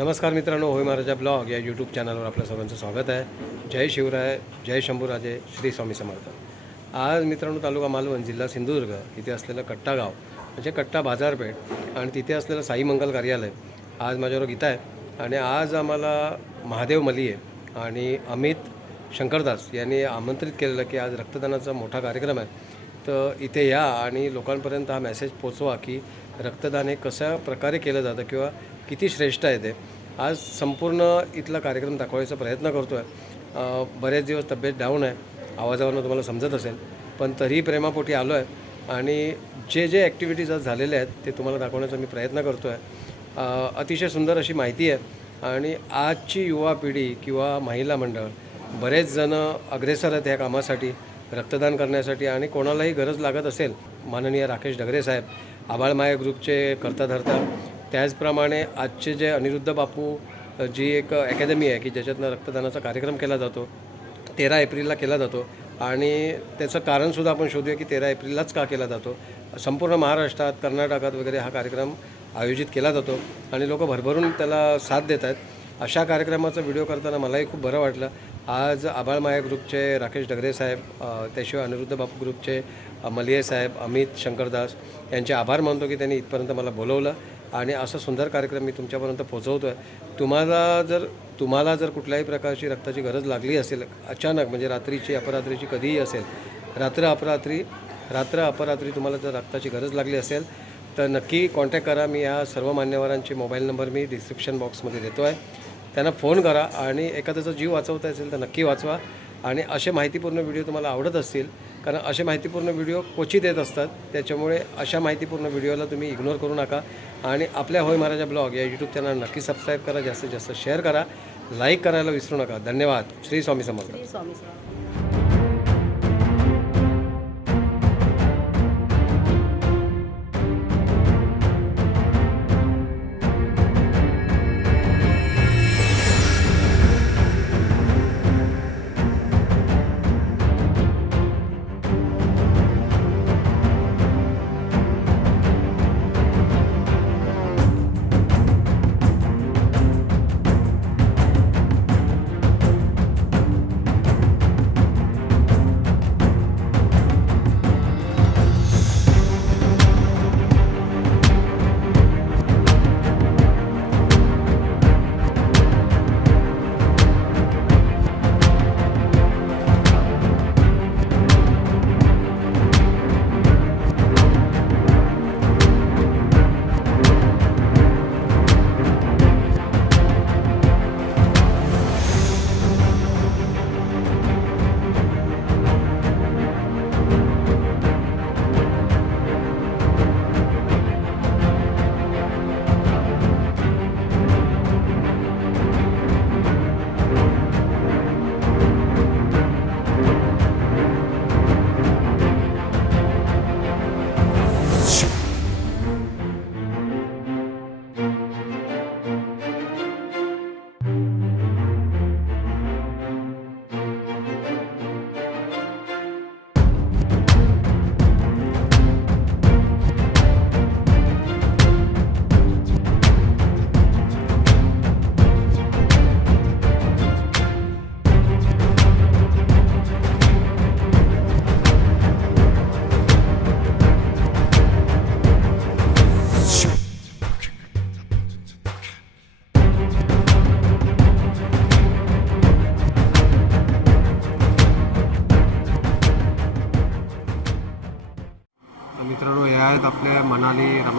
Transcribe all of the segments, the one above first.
नमस्कार मित्रांनो होय महाराजा ब्लॉग या यूट्यूब चॅनलवर आपल्या सर्वांचं स्वागत आहे. जय शिवराय जय शंभूराजे श्री स्वामी समर्थ. आज मित्रांनो तालुका मालवण जिल्हा सिंधुदुर्ग इथे असलेलं कट्टा गाव म्हणजे कट्टा बाजारपेठ आणि तिथे असलेलं साई मंगल कार्यालय आज माझ्यावर गीता आहे. आणि आज आम्हाला महादेव मलिये आणि अमित शंकरदास यांनी आमंत्रित केलेलं की आज रक्तदानाचा मोठा कार्यक्रम आहे. तर इथे या आणि लोकांपर्यंत हा मेसेज पोचवा की रक्तदान हे कशा प्रकारे केलं जातं किंवा किती श्रेष्ठ आहे ते. आज संपूर्ण इथला कार्यक्रम दाखवायचा प्रयत्न करतो आहे बरेच दिवस तब्येत डाऊन आहे. आवाजावरनं तुम्हाला समजत असेल. पण तरीही प्रेमापोटी आलो आहे आणि जे जे ॲक्टिव्हिटीज आज झालेल्या आहेत ते तुम्हाला दाखवण्याचा मी प्रयत्न करतो आहे अतिशय सुंदर अशी माहिती आहे. आणि आजची युवा पिढी किंवा महिला मंडळ बरेच जणं अग्रेसर आहेत ह्या कामासाठी रक्तदान करण्यासाठी आणि कोणालाही गरज लागत असेल माननीय राकेश डगरे साहेब आबाळमाया ग्रुपचे कर्ता धरता त्याचप्रमाणे आजचे जे अनिरुद्ध बापू जी एक अकॅदमी आहे की ज्याच्यातनं रक्तदानाचा कार्यक्रम केला जातो तेरा एप्रिलला केला जातो आणि त्याचं कारणसुद्धा आपण शोधूया की तेरा एप्रिललाच का केला जातो. संपूर्ण महाराष्ट्रात कर्नाटकात वगैरे हा कार्यक्रम आयोजित केला जातो आणि लोक भरभरून त्याला साथ देत आहेत. अशा कार्यक्रमाचा व्हिडिओ करताना मलाही खूप बरं वाटलं. आज आबाळमाया ग्रुपचे राकेश डगरे साहेब त्याशिवाय अनिरुद्ध बापू ग्रुपचे मलिये साहेब अमित शंकरदास यांचे आभार मानतो की त्यांनी इथपर्यंत मला बोलवलं. आणि असं सुंदर कार्यक्रम मी तुमच्यापर्यंत पोहोचवतो आहे तुम्हाला जर तुम्हाला जर कुठल्याही प्रकारची रक्ताची गरज लागली असेल अचानक म्हणजे रात्रीची अपरात्रीची कधीही असेल रात्र अपरात्री रात्र अपरात्री तुम्हाला जर रक्ताची गरज लागली असेल तर नक्की कॉन्टॅक्ट करा. मी या सर्व मान्यवरांचे मोबाईल नंबर मी डिस्क्रिप्शन बॉक्समध्ये देतो आहे त्यांना फोन करा आणि एखाद्याचा जीव वाचवता असेल तर नक्की वाचवा. आणि असे माहितीपूर्ण व्हिडिओ तुम्हाला आवडत असतील कारण असे माहितीपूर्ण व्हिडिओ क्वचित येत असतात. त्याच्यामुळे अशा माहितीपूर्ण व्हिडिओला तुम्ही इग्नोर करू नका. आणि आपल्या होय महाराजा ब्लॉग या यूट्यूब चॅनल नक्की सबस्क्राईब करा जास्तीत जास्त शेअर करा. लाईक करायला विसरू नका. धन्यवाद. श्री स्वामी समर्थ. स्वामी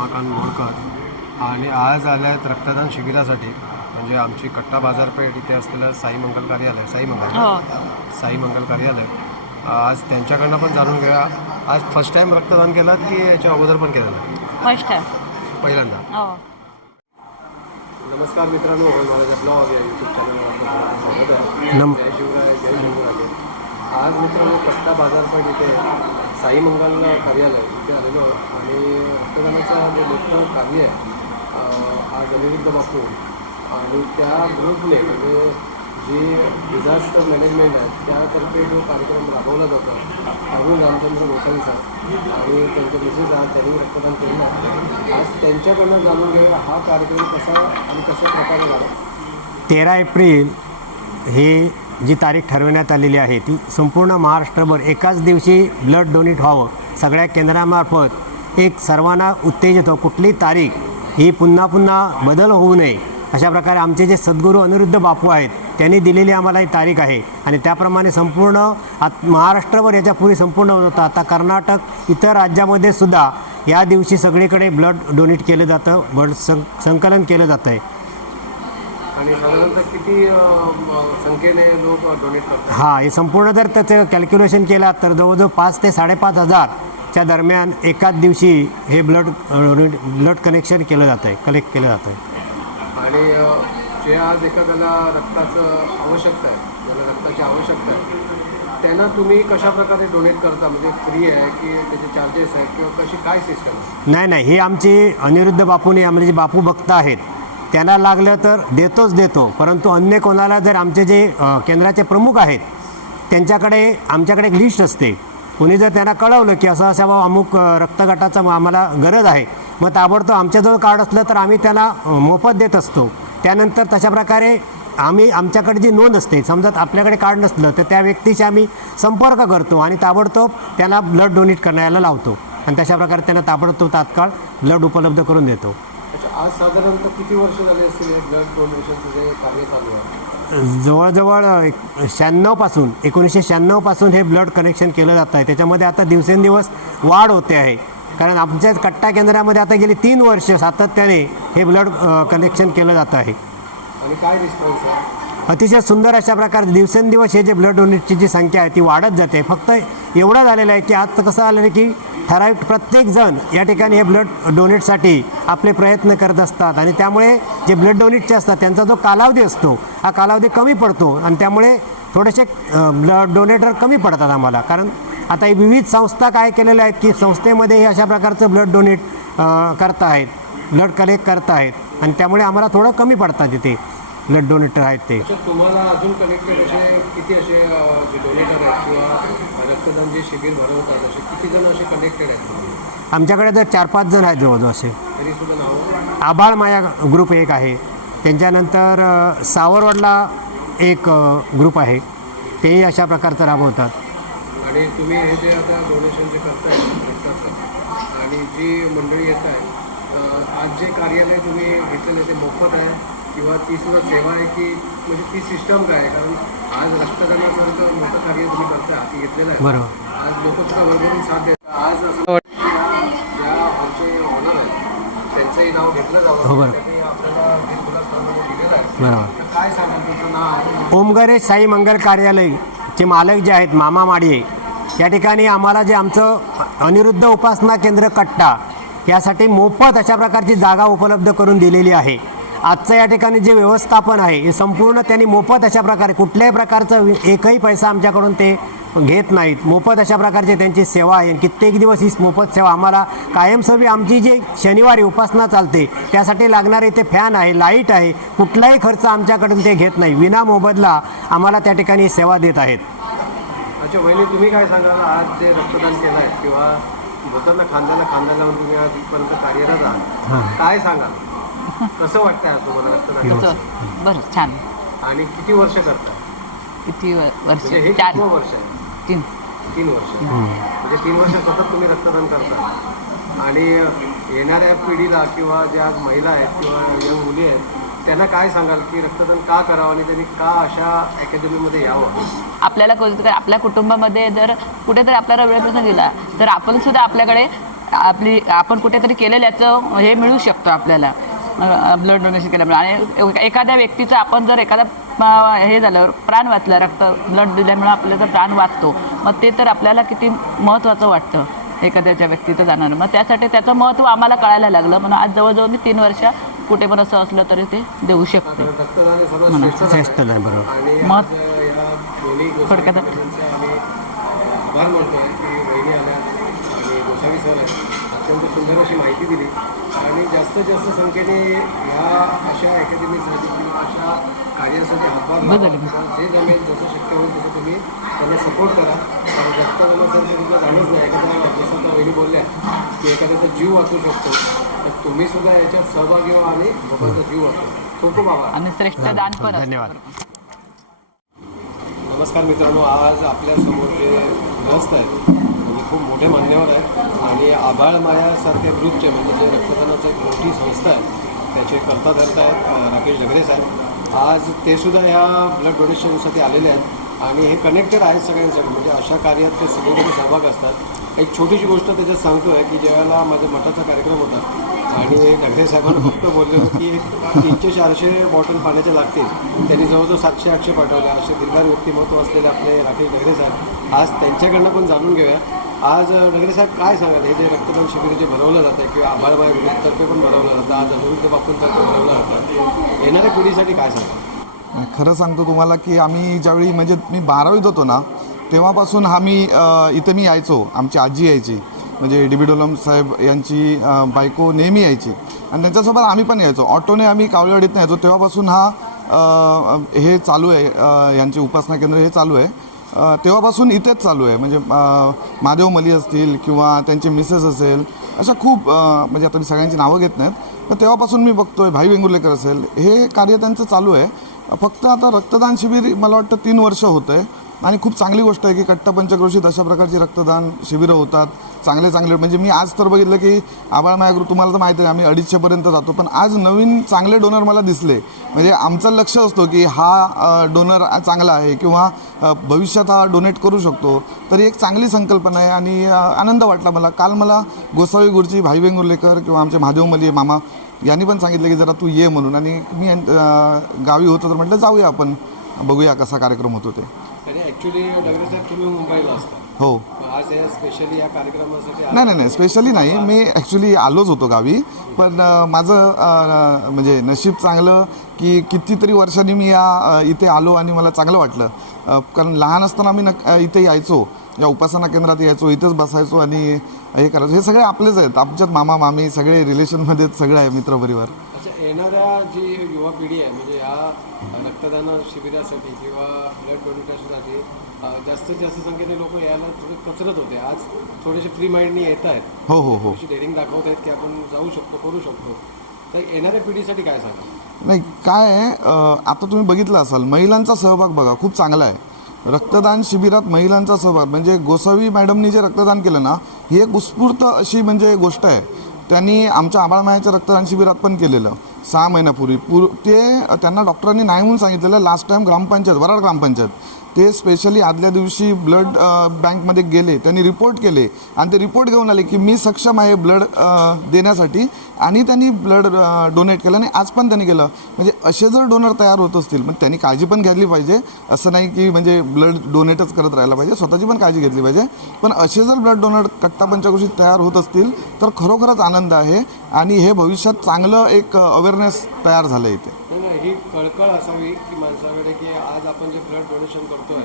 रमाकांत मोडकर आणि आज आले आहेत रक्तदान शिबिरासाठी. म्हणजे आमची कट्टा बाजारपेठ इथे असलेलं साई मंगल कार्यालय साई मंगल हो. साई मंगल कार्यालय. आज त्यांच्याकडनं पण जाणून घेऊया. आज फर्स्ट टाइम रक्तदान केलं की याच्या अगोदर पण केलेलं? फर्स्ट आहे पहिल्यांदा. हो. नमस्कार मित्रांनो माझ्या ब्लॉग या यूट्यूब चॅनलवर आपलं स्वागत आहे. नम जय शिवराय जय शंभूराजे आज मित्रांनो कट्टा बाजारपेठ इथे साई मंगल कार्यालय. इथे आलेलो आणि रक्तदानाचं जे मोठं कार्य आहे आज अनिरुद्ध बापू. आणि त्या ग्रुपने म्हणजे जी डिझास्टर मॅनेजमेंट आहे त्यातर्फे जो कार्यक्रम राबवला जातो अरुण रामचंद्र गोसावी सर आणि त्यांचे मिसेस आहेत त्यांनी रक्तदान केलं आज त्यांच्याकडनं जाणून घेऊया हा कार्यक्रम कसा आणि कशा प्रकारे झाला. तेरा एप्रिल हे जी तारीख ठरवण्यात आलेली आहे ती संपूर्ण महाराष्ट्रभर एकाच दिवशी ब्लड डोनेट व्हावं. सगळ्या केंद्रामार्फत एक सर्वांना उत्तेजित हो कुठली तारीख ही पुन्हा पुन्हा बदल होऊ नये. अशा प्रकारे आमचे जे सद्गुरू अनिरुद्ध बापू आहेत त्यांनी दिलेली आम्हाला ही तारीख आहे. आणि त्याप्रमाणे संपूर्ण आत महाराष्ट्रभर याच्यापूर्वी संपूर्ण होत होतं. आता कर्नाटक इतर राज्यामध्ये सुद्धा या दिवशी सगळीकडे ब्लड डोनेट केलं जातं. ब्लड सं संकलन केलं जातं आहे आणि साधारणतः किती संख्येने लोक डोनेट करतात? हां हे संपूर्ण जर त्याचं कॅल्क्युलेशन केलं तर जवळजवळ पाच ते साडेपाच हजारच्या दरम्यान एकाच दिवशी हे ब्लड ब्लड कनेक्शन केलं जातं आहे कलेक्ट केलं जातं आहे आणि जे आज एखाद्याला रक्ताचं आवश्यकता आहे ज्याला रक्ताची आवश्यकता आहे त्यांना तुम्ही कशा प्रकारे डोनेट करता? म्हणजे फ्री आहे की त्याचे चार्जेस आहेत किंवा कशी काय सिस्टम आहे? नाही नाही हे आमचे अनिरुद्ध बापूने म्हणजे जे बापू भक्त आहेत त्यांना लागलं तर देतोच देतो परंतु अन्य कोणाला जर आमचे जे केंद्राचे प्रमुख आहेत त्यांच्याकडे आमच्याकडे एक लिस्ट असते. कोणी जर त्यांना कळवलं की असं असं बाबा अमुक रक्तगटाचा रक्तगटाचं आम्हाला गरज आहे मग ताबडतोब आमच्याजवळ कार्ड असलं तर आम्ही त्याला मोफत देत असतो. त्यानंतर तशा प्रकारे आम्ही आमच्याकडे जी नोंद असते समजा आपल्याकडे कार्ड नसलं तर त्या व्यक्तीशी आम्ही संपर्क करतो आणि ताबडतोब त्याला ब्लड डोनेट करण्याला लावतो. आणि तशा प्रकारे त्यांना ताबडतोब तात्काळ ब्लड उपलब्ध करून देतो. आज साधारणतः किती वर्ष झाले असतील हे ब्लड डोनेशनचं जे कार्य चालू आहे? जवळजवळ एक शहाण्णवपासून एकोणीसशे शहाण्णवपासून हे ब्लड कनेक्शन केलं जात आहे. त्याच्यामध्ये आता दिवसेंदिवस वाढ होते आहे. कारण आमच्या कट्टा केंद्रामध्ये आता गेली तीन वर्ष सातत्याने हे ब्लड कनेक्शन केलं जात आहे? अतिशय सुंदर अशा प्रकारे दिवसेंदिवस हे जे ब्लड डोनेटची जी संख्या आहे ती वाढत जाते. फक्त एवढं झालेलं आहे की आज तर कसं झालेलं आहे की ठराविक प्रत्येकजण या ठिकाणी हे ब्लड डोनेटसाठी आपले प्रयत्न करत असतात. आणि त्यामुळे जे ब्लड डोनेटचे असतात त्यांचा जो कालावधी असतो हा कालावधी कमी पडतो. आणि त्यामुळे थोडेसे ब्लड डोनेटर कमी पडतात आम्हाला. कारण आता ही विविध संस्था काय केलेल्या आहेत की संस्थेमध्ये हे अशा प्रकारचं ब्लड डोनेट करत आहेत ब्लड कलेक्ट करत आहेत आणि त्यामुळे आम्हाला थोडं कमी पडतात तिथे ब्लड डोनेटर आहेत ते. तुम्हाला अजून कनेक्टेड असे किती असे अ, जे डोनेटर आहेत किंवा रक्तदान जे शिबिर भरवतात असे किती जण असे कनेक्टेड आहेत तुम्ही? आमच्याकडे जर चार पाच जण आहेत जवळजवळ असे. तरी सुद्धा नाव? आबाळ माया ग्रुप एक आहे. त्यांच्यानंतर अ, सावरवडला एक अ, ग्रुप आहे. तेही अशा प्रकारचं राबवतात. आणि तुम्ही हे जे आता डोनेशन जे करताय रक्ताचं आणि जी मंडळी येत आहे अ, आज जे कार्यालय तुम्ही घेतलेलं आहे ते मोफत आहे. किंवा ती सुद्धा सेवा आहे की म्हणजे ती सिस्टम काय आहे? कारण आज रक्तदानासारखं मोठं कार्य तुम्ही करताय हाती घेतलेलं आहे. बरोबर. आज लोक सुद्धा भरभरून साथ देतात आज असं वाटतं की ज्या आमचे ऑनर आहेत त्यांचंही नाव घेतलं हो, जावं बरोबर. त्यांनी आपल्याला बिल गुलाबखानामध्ये दिलेलं आहे. बरोबर. तर काय सांगाल तुमचं नाव ओमगणेश साई मंगल कार्यालयचे मालक जे आहेत मामा माडिये या ठिकाणी आम्हाला जे आमचं अनिरुद्ध उपासना केंद्र कट्टा यासाठी मोफत अशा प्रकारची जागा उपलब्ध करून दिलेली आहे. आजचं या ठिकाणी जे व्यवस्थापन आहे हे संपूर्ण त्यांनी मोफत अशा प्रकारे कुठल्याही प्रकारचं एकही पैसा आमच्याकडून ते घेत नाहीत. मोफत अशा प्रकारची त्यांची सेवा आहे. कित्येक दिवस ही मोफत सेवा आम्हाला कायमस्वरूपी आमची जी शनिवारी उपासना चालते त्यासाठी लागणारे इथे फॅन आहे लाइट आहे कुठलाही खर्च आमच्याकडून ते घेत नाही. विना मोबदला आम्हाला त्या ठिकाणी सेवा देत आहेत. अच्छा वहिनी तुम्ही काय सांगाल? आज जे रक्तदान केलं आहे किंवा होताना खांद्याला खांदा लावून तुम्ही आज इथपर्यंत कार्यरत आहात. हां. काय सांगाल? कसं वाटतंय आज तुम्हाला रक्तदान? तसं करून? बरं छान. आणि किती वर्ष करता? किती व- वर्ष? म्हणजे हे चार. किती वर्ष आहे? तीन. तीन वर्ष. म्हणजे तीन वर्ष सतत तुम्ही रक्तदान करता. आणि येणाऱ्या पिढीला किंवा ज्या आज महिला आहेत किंवा यंग मुली आहेत त्यांना काय सांगाल की रक्तदान का करावं आणि त्यांनी का अशा अकॅडमीमध्ये यावं? आपल्याला कोणतं आपल्या कुटुंबामध्ये जर कुठेतरी आपल्याला वेळ प्रसंग दिला तर आपण सुद्धा आपल्याकडे आपली आपण कुठेतरी केलेल्याचं हे मिळू शकतो आपल्याला. ब्लड डोनेशन केल्यामुळे. आणि एखाद्या व्यक्तीचं आपण जर एखादा हे झालं प्राण वाचलं रक्त ब्लड दिल्यामुळे आपलं जर प्राण वाचतो मग ते तर आपल्याला किती महत्त्वाचं वाटतं एखाद्याच्या व्यक्तीचं जाणार मग त्यासाठी त्याचं महत्त्व आम्हाला कळायला लागलं. म्हणून आज जवळजवळ मी तीन वर्ष कुठे पण असं असलं तरी ते देऊ शकते. मग- थोडक्यात- अत्यंत सुंदर अशी माहिती दिली आणि जास्तीत जास्त संख्येने ह्या अशा अकॅडमीसाठी किंवा अशा कार्यासाठी हातभार. जे जमेल जसं शक्य होईल तसं तुम्ही त्यांना सपोर्ट करा कारण रक्तदानासाठी तुमचं जाणच नाही एखाद्या जसं वहिनी बोलल्या की एखाद्याचा जीव वाचू शकतो तर तुम्ही सुद्धा याच्यात सहभागी व्हा आणि लोकांचा जीव वाचवा खूप खूप आभार आणि श्रेष्ठ दान पण. धन्यवाद. नमस्कार मित्रांनो आज आपल्यासमोर जे ग्रस्त आहेत खूप मोठे मान्यवर आहेत. आणि आभाळ मायासारख्या ग्रुपचे म्हणजे जे रक्तदानाचं एक मोठी संस्था आहे त्याचे कर्ता धरता आहेत राकेश ढगरे साहेब. आज ते सुद्धा ह्या ब्लड डोनेशनसाठी आलेले आहेत. आणि हे कनेक्टेड आहेत सगळ्यांसाठी म्हणजे अशा कार्यात ते सगळीकडे सहभाग असतात. एक छोटीशी गोष्ट त्याच्यात सांगतो आहे की ज्यावेळेला माझ्या मठाचा कार्यक्रम होता आणि ढगरे साहेबांना फक्त बोलले की एक तीनशे चारशे बॉटल पाण्याचे लागतील. त्यांनी जवळजवळ सातशे आठशे पाठवले असे दिलदार व्यक्तिमत्व असलेले आपले राकेश ढगरे साहेब. आज त्यांच्याकडनं पण जाणून घेऊया. आज ढगरे साहेब काय सांगाल? हे जे रक्तदान शिबिर जे भरवलं जातं किंवा आभाळबाई ग्रुपतर्फे पण भरवलं जातं आज अनिरुद्ध बापूंतर्फे भरवलं जातं. येणाऱ्या पिढीसाठी काय सांगाल? खरं सांगतो तुम्हाला की आम्ही ज्यावेळी म्हणजे मी बारावीत होतो ना तेव्हापासून हा मी इथे मी यायचो आमची आजी यायची. म्हणजे डी बी डोलम साहेब यांची बायको नेहमी यायची. आणि त्यांच्यासोबत आम्ही पण यायचो. ऑटोने आम्ही कावळेवाडीत यायचो. तेव्हापासून हा हे चालू आहे यांचे उपासना केंद्र हे चालू आहे. तेव्हापासून इथेच चालू आहे. म्हणजे महादेव मली असतील किंवा त्यांचे मिसेस असेल अशा खूप म्हणजे आता मी सगळ्यांची नावं घेत नाहीत पण तेव्हापासून मी बघतोय भाई वेंगुर्लेकर असेल हे कार्य त्यांचं चालू आहे. फक्त आता रक्तदान शिबिर मला वाटतं तीन वर्ष होतं आहे आणि खूप चांगली गोष्ट आहे की कट्टा पंचक्रोशीत अशा प्रकारची रक्तदान शिबिरं होतात. चांगले चांगले म्हणजे मी आज तर बघितलं की आबाळ मायागृह तुम्हाला तर माहिती आहे आम्ही अडीचशेपर्यंत जातो. पण आज नवीन चांगले डोनर मला दिसले. म्हणजे आमचं लक्ष असतो की हा डोनर चांगला आहे किंवा भविष्यात हा डोनेट करू शकतो. तर ही एक चांगली संकल्पना आहे आणि आनंद वाटला मला. काल मला गोसावी गुरुजी भाई वेंगुर्लेकर किंवा आमचे महादेव मलिये मामा यांनी पण सांगितलं की जरा तू ये म्हणून. आणि मी गावी होतो तर म्हटलं जाऊया आपण. बघूया कसा कार्यक्रम होतो ते. ॲक्च्युली तुम्ही मुंबईला हो. नाही नाही नाही. स्पेशली नाही. मी ॲक्च्युली आलोच होतो गावी. पण माझं म्हणजे नशीब चांगलं की कितीतरी वर्षांनी मी या इथे आलो आणि मला चांगलं वाटलं. कारण लहान असताना मी नक इथे यायचो. या उपासना केंद्रात यायचो इथेच बसायचो आणि हे करायचो. हे सगळे आपलेच आहेत. आमच्यात मामा मामी सगळे रिलेशनमध्ये सगळं आहे मित्रपरिवार येणाऱ्या जी युवा पिढी आहे म्हणजे ह्या रक्तदान शिबिरासाठी किंवा ब्लड डोनेशनसाठी जास्तीत जास्त संख्येने लोक यायला थोडे कचरत होते. आज थोडेसे फ्री माइंडनी येत आहेत. हो हो हो. डेअरिंग दाखवत आहेत की आपण जाऊ शकतो करू शकतो. तर येणाऱ्या पिढीसाठी काय सांगा नाही काय आहे आता तुम्ही बघितलं असाल महिलांचा सहभाग बघा खूप चांगला आहे. रक्तदान शिबिरात महिलांचा सहभाग म्हणजे गोसावी मॅडमनी जे रक्तदान केलं ना ही एक उत्स्फूर्त अशी म्हणजे गोष्ट आहे. त्यांनी आमच्या आबाळमायाच्या रक्तदान शिबिरात पण केलेलं सहा महिन्यापूर्वी. पूर ते त्यांना डॉक्टरांनी नाही म्हणून सांगितलेलं लास्ट टाईम ग्रामपंचायत वराड ग्रामपंचायत. ते स्पेशली आदल्या दिवशी ब्लड बँकमध्ये गेले. त्यांनी रिपोर्ट केले. आणि ते रिपोर्ट घेऊन आले की मी सक्षम आहे ब्लड देण्यासाठी. आणि त्यांनी ब्लड डोनेट केलं आणि आज पण त्यांनी केलं. म्हणजे असे जर डोनर तयार होत असतील मग त्यांनी काळजी पण घेतली पाहिजे. असं नाही की म्हणजे ब्लड डोनेटच करत राहायला पाहिजे. स्वतःची पण काळजी घेतली पाहिजे. पण असे जर ब्लड डोनर कट्टा पंचकृषीत तयार होत असतील तर खरोखरच आनंद आहे. आणि हे भविष्यात चांगलं एक अवेअरनेस तयार झालं आहे इथे. ही कळकळ असावी की माणसाकडे की आज आपण जे ब्लड डोनेशन करतोय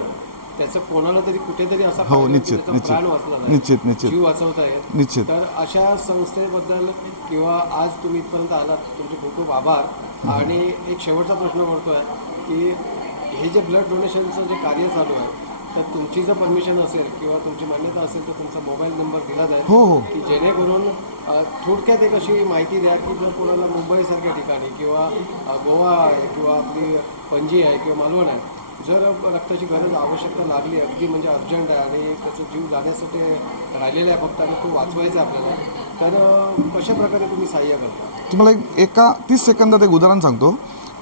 त्याचं कोणाला तरी कुठेतरी असा हो, निश्चित, निश्चित. निश्चित, निश्चित. जीव वाचवता येईल निश्चित तर अशा संस्थेबद्दल किंवा आज तुम्ही इथपर्यंत आलात तुमचे खूप खूप आभार आणि एक शेवटचा प्रश्न पडतोय की हे जे ब्लड डोनेशनचं जे कार्य चालू आहे तर तुमची जर परमिशन असेल किंवा तुमची मान्यता असेल तर तुमचा मोबाईल नंबर दिला जाईल. हो हो. की जेणेकरून अ, थोडक्यात एक अशी माहिती द्या की जर कोणाला मुंबईसारख्या ठिकाणी किंवा अ, गोवा आहे किंवा आपली पणजी आहे किंवा मालवण आहे जर रक्ताची गरज आवश्यकता लागली अगदी म्हणजे अर्जंट आहे आणि त्याचा जीव जाण्यासाठी राहिलेला आहे फक्त आणि तो वाचवायचा आहे आपल्याला तर अ, कशा प्रकारे तुम्ही सहाय्य करता? तुम्हाला एक एका तीस सेकंदात एक उदाहरण सांगतो.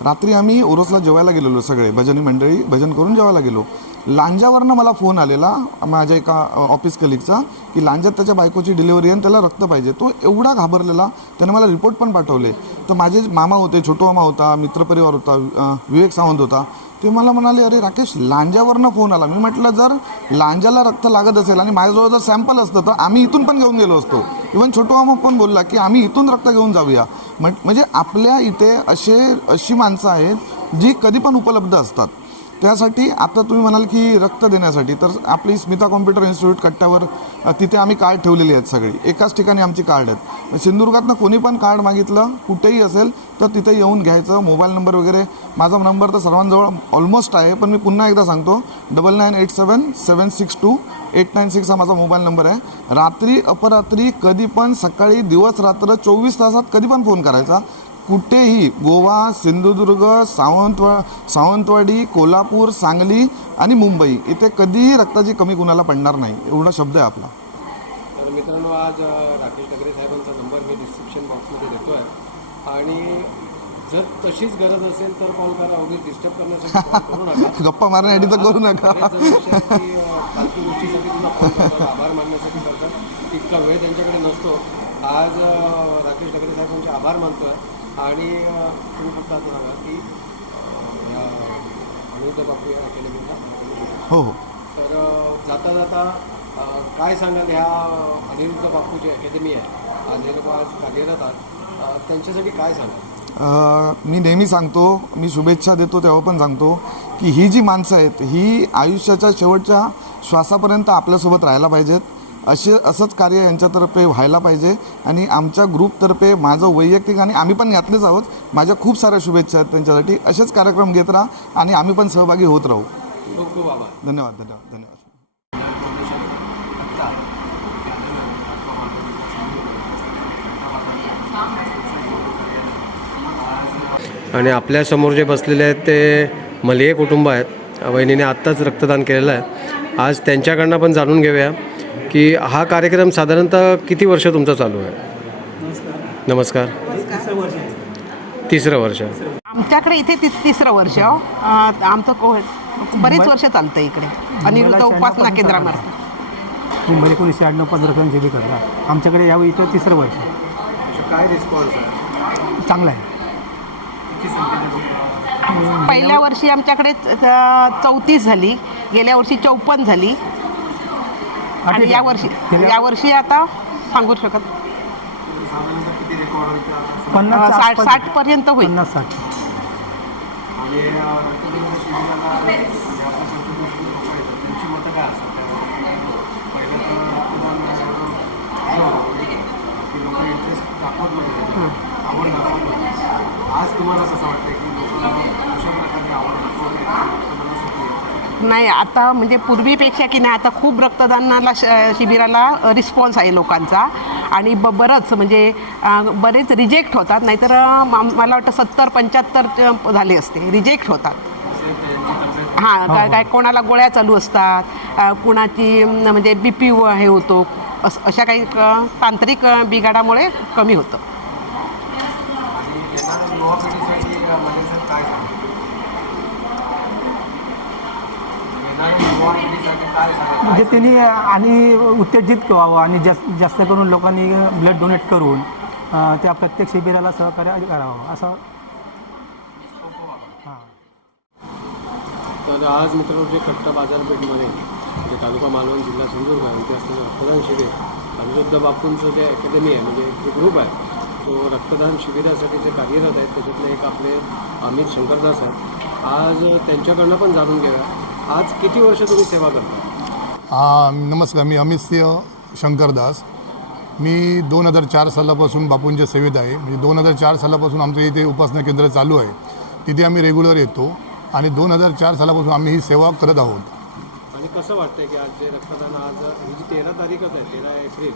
रात्री आम्ही ओरोसला जेवायला गेलेलो सगळे भजनी मंडळी भजन करून जेवायला गेलो. लांजावरनं मला फोन आलेला माझ्या एका ऑफिस कलिगचा की लांजात त्याच्या बायकोची डिलिव्हरी आहे आणि त्याला रक्त पाहिजे. तो एवढा घाबरलेला त्याने मला रिपोर्ट पण पाठवले. तर माझे मामा होते छोटू मामा होता मित्रपरिवार होता विवेक सावंत होता. ते मला म्हणाले अरे राकेश लांजावरनं फोन आला. मी म्हटलं जर लांजाला रक्त लागत असेल आणि माझ्याजवळ जर सॅम्पल असतं तर आम्ही इथून पण घेऊन गेलो असतो. इवन छोटू मामा पण बोलला की आम्ही इथून रक्त घेऊन जाऊया. म्हणजे आपल्या इथे असे अशी माणसं आहेत जी कधी पण उपलब्ध असतात. त्यासाठी आता तुम्ही म्हणाल की रक्त देण्यासाठी तर आपली स्मिता कॉम्प्युटर इन्स्टिट्यूट कट्ट्यावर तिथे आम्ही कार्ड ठेवलेली आहेत सगळी. एकाच ठिकाणी आमची कार्ड आहेत. सिंधुदुर्गातनं कोणी पण कार्ड मागितलं कुठेही असेल तर तिथे येऊन घ्यायचं. मोबाईल नंबर वगैरे माझा नंबर तर सर्वांजवळ ऑलमोस्ट आहे पण मी पुन्हा एकदा सांगतो double nine eight seven seven six two eight nine six हा माझा मोबाईल नंबर आहे. रात्री अपरात्री कधी पण सकाळी दिवस रात्र चोवीस तासात कधी पण फोन करायचा. कुठेही गोवा सिंधुदुर्ग सावंतवा सावंतवाडी कोल्हापूर सांगली आणि मुंबई इथे कधीही रक्ताची कमी कुणाला पडणार नाही एवढा शब्द आहे आपला. तर मित्रांनो आज राकेश टकरे साहेबांचा नंबर मी डिस्क्रिप्शन बॉक्समध्ये देतो आहे आणि जर तशीच गरज असेल तर कॉल करा उगीच डिस्टर्ब करण्यासाठी call करू नका. गप्पा मारण्यासाठी तर करू नका. गोष्टीसाठी करतात आभार मानण्यासाठी करतात इतका वेळ त्यांच्याकडे नसतो. आज राकेश टकरे साहेबांचे आभार मानतो आहे आणि तुम्ही फक्त असं सांगा की अनिरुद्ध बापू या अकॅडमीला हो हो. तर जाता जाता काय सांगाल ह्या अनिरुद्ध बापूची अकॅडमी आहे आज हे लोक आज कार्यरत आहात त्यांच्यासाठी काय सांगाल? मी नेहमी सांगतो मी शुभेच्छा देतो तेव्हा पण सांगतो की ही जी माणसं आहेत ही आयुष्याच्या शेवटच्या श्वासापर्यंत आपल्यासोबत राहायला पाहिजेत. असे असंच कार्य यांच्यातर्फे व्हायला पाहिजे आणि आमच्या ग्रुपतर्फे माझं वैयक्तिक आणि आम्ही पण यातलेच आहोत. माझ्या खूप साऱ्या शुभेच्छा आहेत त्यांच्यासाठी. असेच कार्यक्रम घेत राहा आणि आम्ही पण सहभागी होत राहू. खूप खूप आभार. धन्यवाद धन्यवाद धन्यवाद. आणि आपल्यासमोर जे बसलेले आहेत ते मलिये कुटुंब आहेत. वहिनीने आत्ताच रक्तदान केलेलं आहे. आज त्यांच्याकडनं पण जाणून घेऊया. की हा कार्यक्रम साधारणतः किती वर्ष तुमचा चालू आहे? नमस्कार. तिसरं वर्ष. आमच्याकडे इथे ति तिसरं वर्ष. आमचं को बरीच वर्ष चालतं इकडे. अनिरुद्ध उपासना केंद्रामार्फत. मुंबई एकोणीसशे शहाण्णव पंधरा सेवी बी करता. आमच्याकडे यावं इथं तिसरं वर्ष. काय रिस्पॉन्स आहे? चांगलं आहे. पहिल्या वर्षी आमच्याकडे चौतीस झाली. गेल्या वर्षी चौपन्न झाली. आणि या वर्षी या वर्षी आता सांगू शकत पन्नास साठ साठ पर्यंत होईल. पन्नास साठ. आज तुम्हाला कसं वाटतं नाही आता म्हणजे पूर्वीपेक्षा की नाही आता खूप रक्तदानाला श शिबिराला रिस्पॉन्स आहे लोकांचा. आणि ब बरंच म्हणजे बरेच रिजेक्ट होतात. नाहीतर मला वाटतं सत्तर पंच्याहत्तर झाले असते. रिजेक्ट होतात. हां काय काय कोणाला गोळ्या चालू असतात कुणाची म्हणजे बी पी हे होतो. अस अशा काही तांत्रिक बिघाडामुळे कमी होतं युवा पिढीसाठी म्हणजे काय सांगतो येणाऱ्या युवा पिढीसाठी काय सांगाल म्हणजे त्यांनी आणि उत्तेजित व्हावं आणि जास्त जास्त करून लोकांनी ब्लड डोनेट करून त्या प्रत्येक शिबिराला सहकार्य करावं असं. हां. तर आज मित्रांनो जे कट्टा बाजारपेठमध्ये म्हणजे तालुका मालवण जिल्हा सिंधुदुर्ग इथे असलेलं रक्तदान शिबिर अनिरुद्ध बापूंचं जे अकॅडमी आहे म्हणजे जे ग्रुप आहे तो रक्तदान शिबिरासाठी जे कार्यरत आहेत त्याच्यातले एक आपले अमित शंकरदास आहेत. आज त्यांच्याकडनं पण जाणून घेऊया. आज किती वर्ष तुम्ही सेवा करता? हा नमस्कार मी अमित सिंह शंकरदास. मी दोन हजार चार सालापासून बापूंच्या सेवेत आहे. म्हणजे दोन हजार चार सालापासून आमच्या इथे उपासना केंद्र चालू आहे. तिथे आम्ही रेग्युलर येतो आणि दोन हजार चार सालापासून आम्ही ही सेवा करत आहोत. आणि कसं वाटतंय की आज जे रक्तदान आज ही जी तेरा तारीखच आहे तेरा एप्रिल.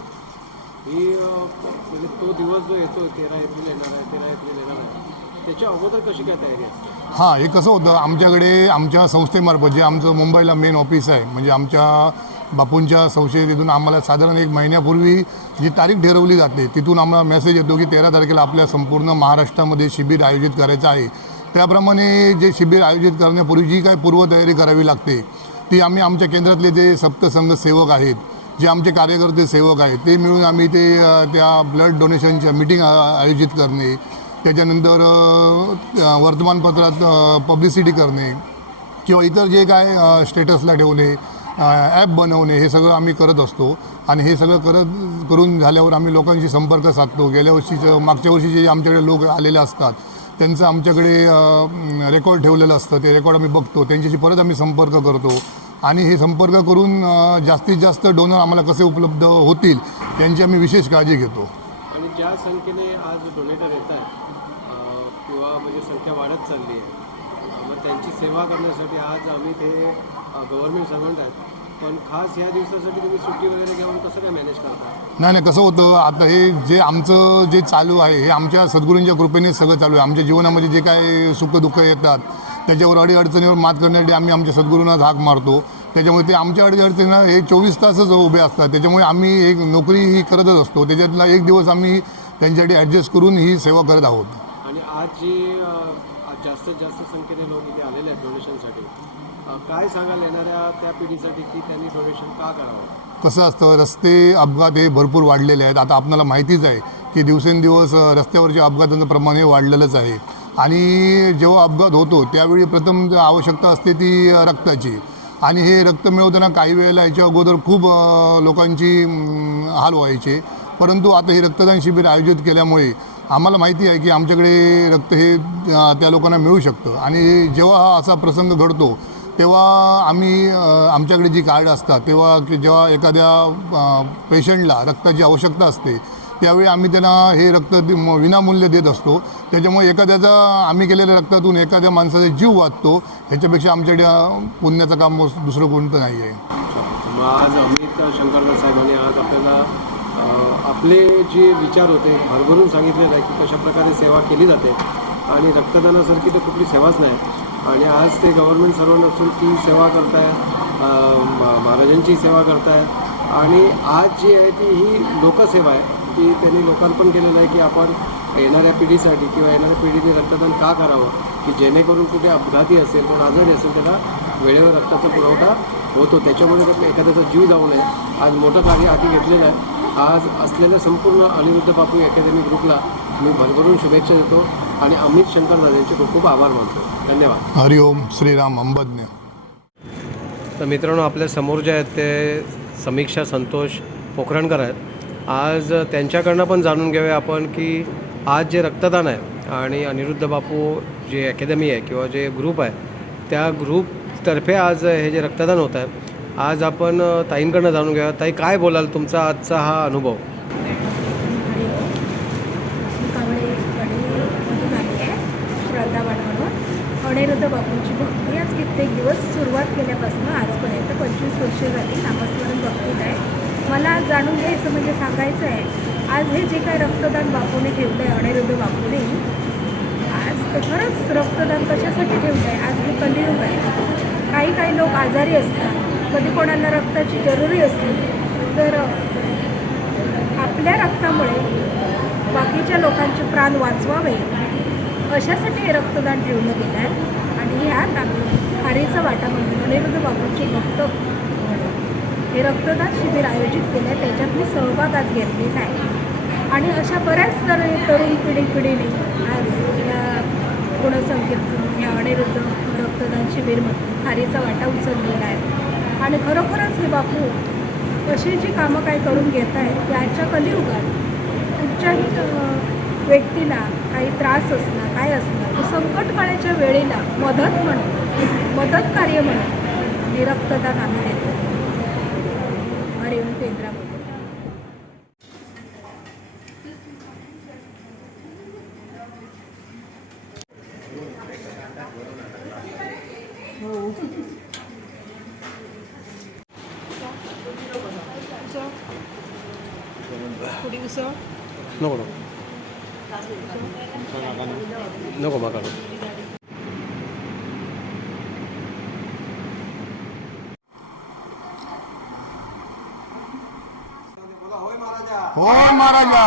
ही म्हणजे तो दिवस जो येतो तेरा एप्रिल येणार आहे तेरा एप्रिल येणार आहे. त्याच्या अगोदर कशी काय तयारी असते? हां हे कसं होतं आमच्याकडे आमच्या संस्थेमार्फत जे आमचं मुंबईला मेन ऑफिस आहे म्हणजे आमच्या बापूंच्या संशयतेतून आम्हाला साधारण एक महिन्यापूर्वी जी तारीख ठरवली जाते तिथून आम्हाला मेसेज येतो की तेरा तारखेला आपल्या संपूर्ण महाराष्ट्रामध्ये शिबिर आयोजित करायचं आहे. त्याप्रमाणे जे शिबिर आयोजित करण्यापूर्वी जी काय पूर्वतयारी करावी लागते ती आम्ही आमच्या केंद्रातले जे सप्तसंघ सेवक आहेत जे आमचे कार्यकर्ते सेवक आहेत ते मिळून आम्ही ते त्या ब्लड डोनेशनच्या मिटिंग आयोजित करणे त्याच्यानंतर वर्तमानपत्रात पब्लिसिटी करणे किंवा इतर जे काय स्टेटसला ठेवणे ॲप बनवणे हे सगळं आम्ही करत असतो. आणि हे सगळं करत करून झाल्यावर आम्ही लोकांशी संपर्क साधतो. गेल्या वर्षीचं मागच्या वर्षी जे आमच्याकडे लोक आलेले असतात त्यांचं आमच्याकडे रेकॉर्ड ठेवलेलं असतं. ते रेकॉर्ड आम्ही बघतो. त्यांच्याशी परत आम्ही संपर्क करतो. आणि हे संपर्क करून जास्तीत जास्त डोनर आम्हाला कसे उपलब्ध होतील यांची आम्ही विशेष काळजी घेतो. ज्या संख्येने आज डोनेटर येत आहेत किंवा म्हणजे संख्या वाढत चालली आहे मग त्यांची सेवा करण्यासाठी आज आम्ही ते गव्हर्नमेंट सर्वंट आहेत. पण खास या दिवसासाठी तुम्ही सुट्टी वगैरे घेऊन कसं काय मॅनेज करता? नाही नाही कसं होतं आता हे जे आमचं जे चालू आहे हे आमच्या सद्गुरूंच्या कृपेने सगळं चालू आहे. आमच्या जीवनामध्ये जे काय सुखदुःख येतात त्याच्यावर अडीअडचणीवर मात करण्यासाठी आम्ही आमच्या सद्गुरूंना धाक मारतो. त्याच्यामुळे ते आमच्या अडीअडचणींना हे चोवीस तासच उभे असतात. त्याच्यामुळे आम्ही एक नोकरी ही करतच असतो. त्याच्यातला एक दिवस आम्ही त्यांच्यासाठी ॲडजस्ट करून ही सेवा करत आहोत. आणि आज जी जास्तीत जास्त संख्येने लोक इथे आलेले आहेत डोनेशनसाठी काय सांगाल येणाऱ्या त्या पिढीसाठी की त्यांनी डोनेशन का करावं? कसं असतं रस्ते अपघात हे भरपूर वाढलेले आहेत. आता आपल्याला माहितीच आहे की दिवसेंदिवस रस्त्यावरच्या अपघातांचं प्रमाण हे वाढलेलंच आहे. आणि जेव्हा अपघात होतो त्यावेळी प्रथम आवश्यकता असते ती रक्ताची. आणि हे रक्त मिळवताना काही वेळेला याच्या अगोदर खूप लोकांची हाल व्हायचे. परंतु आता हे रक्तदान शिबिर आयोजित केल्यामुळे आम्हाला माहिती आहे की आमच्याकडे रक्त हे त्या लोकांना मिळू शकतं. आणि जेव्हा हा असा प्रसंग घडतो तेव्हा आम्ही आमच्याकडे जी कार्ड असतात तेव्हा की जेव्हा एखाद्या पेशंटला रक्ताची आवश्यकता असते त्यावेळी आम्ही त्यांना हे रक्त म- विनामूल्य देत असतो. त्याच्यामुळे एखाद्याचा आम्ही केलेल्या रक्तातून एखाद्या माणसाचा जीव वाचतो. ह्याच्यापेक्षा आमच्याकडे पुण्याचं काम दुसरं कोणतं नाही आहे मग आज अमित शंकरदास साहेबांनी आज आपल्याला आपले जे विचार होते भरभरून सांगितलेलं आहे की कशा प्रकारे सेवा केली जाते. आणि रक्तदानासारखी तर कुठली सेवाच नाही. आणि आज ते गव्हर्नमेंट सर्वंट असून ती सेवा करताय म- महाराजांची सेवा करताय. आणि आज जी आहे ती ही लोकसेवा आहे. की त्यांनी लोकांपण केलेलं आहे की आपण येणाऱ्या पिढीसाठी किंवा येणाऱ्या पिढीने रक्तदान का करावं? की जेणेकरून कुठे अपघाती असेल कोण आजारी असेल त्याला वेळेवर रक्ताचा पुरवठा होतो. त्याच्यामुळे जर एखाद्याचा जीव जाऊ नये आज मोठं कार्य हाती घेतलेलं आहे. आज असलेल्या संपूर्ण अनिरुद्ध बापू अकॅडमी ग्रुपला मी भरभरून शुभेच्छा देतो आणि अमित शंकर दादांचे खूप खूप आभार मानतो. धन्यवाद. हरिओम श्रीराम अंबज्ञ. तर मित्रांनो आपल्यासमोर जे आहेत ते समीक्षा संतोष पोखरणकर आहेत. आज त्यांच्याकडनं पण जाणून घेऊया आपण की आज जे रक्तदान आहे आणि अनिरुद्ध बापू जे अकॅडमी आहे किंवा जे ग्रुप आहे त्या ग्रुपतर्फे आज हे जे रक्तदान होत आहे आज आपण ताईंकडनं जाणून घेऊया. ताई काय बोलाल तुमचा आजचा हा अनुभव कावडेवाडीमधून आली आहे श्रद्धा वाड म्हणून अनिरुद्ध बापूंची भक्ती आज कित्येक दिवस सुरुवात केल्यापासून आजपर्यंत पंचवीस वर्ष झाली नामस्मरण भक्तीत आहे मला आज जाणून घ्यायचं करायचं आहे आज हे जे काय रक्तदान बापूने ठेवलं आहे अनिरुद्ध बापूने आज खरंच रक्तदान कशासाठी ठेवलं आहे आज हे कलियुग आहे. काही काही लोक आजारी असतात. कधी कोणाला रक्ताची जरुरी असते. तर आपल्या रक्तामुळे बाकीच्या लोकांचे प्राण वाचवावे. अशासाठी हे रक्तदान ठेवलं गेलं आहे आणि ह्यात आम्ही खारीचा वाटा म्हणून अनिरुद्ध बापूंचे भक्त हे रक्तदान शिबिर आयोजित केलं आहे त्याच्यात मी सहभाग आज घेतलेला आहे. आणि अशा बऱ्याच तर तरुण पिढी पिढीने आज या गुणसंकीर्तन या अनिरुद्ध रक्तदान शिबिरमधून खारीचा वाटा उचललेला आहे. आणि खरोखरच हे बापू अशी जी कामं काय करून घेत आहेत याच्या कलियुगात कुठच्याही व्यक्तीला काही त्रास असला काय असला संकट पाळायच्या वेळेला मदत म्हणून मदत कार्य म्हणून हे रक्तदान आम्ही देतो हरिओम केंद्रामध्ये नको नको नको मका हो महाराजा